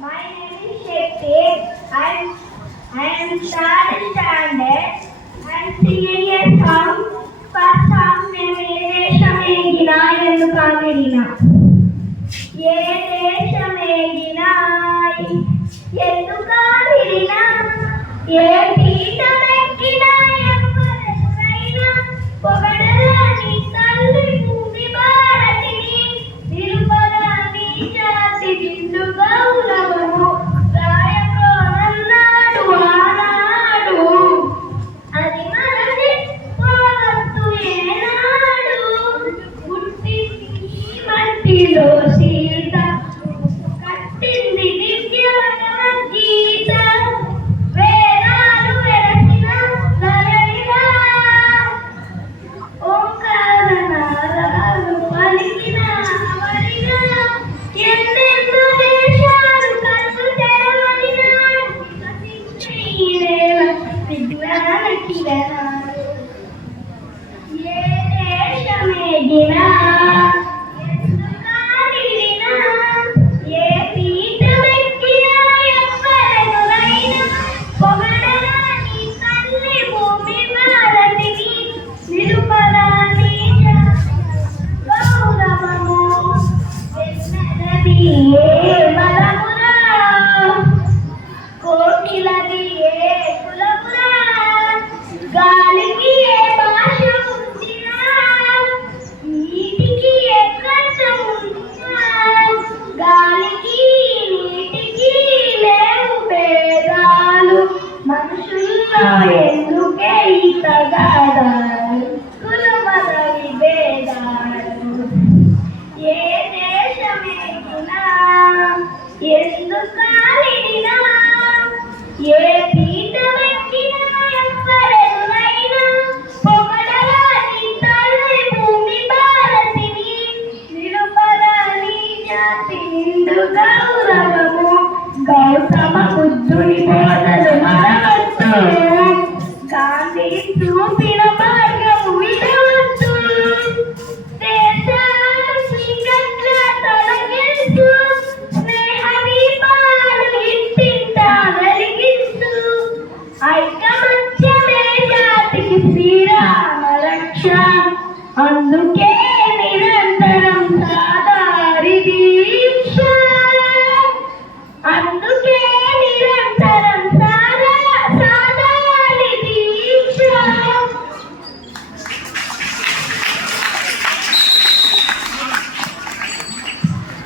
My name is Shakti. I am third standard and singing a song. First song name దేశమేగినా ఎందుకాగినా ఏ దేశమేగినా ఎందుకాగినా ఏ పీఠమెక్కినా ఎవరెవరైనా పొగడరాని తల్లి భూమి భారతిని నిలుపరాని జాతి నిండు గౌరవము రాయలో నన్నాడు ఆనాడు అది మనది పోవద్దు ఏనాడు పుట్టింది మట్టిలో సీత కట్టింది దివ్య భగవద్గీత వేదాలు వెరసిన ధరణిగా ఓంకార నాదాలు పలికిన అవనిగా ఎన్నెన్నో దేశాలు కన్ను తెరవనినాడు వికసించే ఈ వేళ విజ్ఞాన కిరణాలు ఏ దేశమేగినా ఎందుకాగినా ఏ పీఠమెక్కినా ఎవ్వరెదురైనా పొగడరాని తల్లి భూమి భారతిని నిలుపరాని గౌరవము వెన్నెలది ఏ బలమురా కోకిలది ఏ కులమురా గాలికి ఏ భాష ఉందిరా నీటికి ఏ కష్టం ఉందిరా గాలికి నీటికి లేవు భేదాలు మనుషుల్లో ఎందుకే ఈ తగాదాలు కులమత విభేదాలు ఏ దేశమేగినా ఎందుకాలినా ఏ పీఠమెక్కినా ఎవ్వరెదురైనా పొగడరాని తల్లి భూమి భారతిని నిలుపరాని జాతి నిండు గౌరవము గౌరవ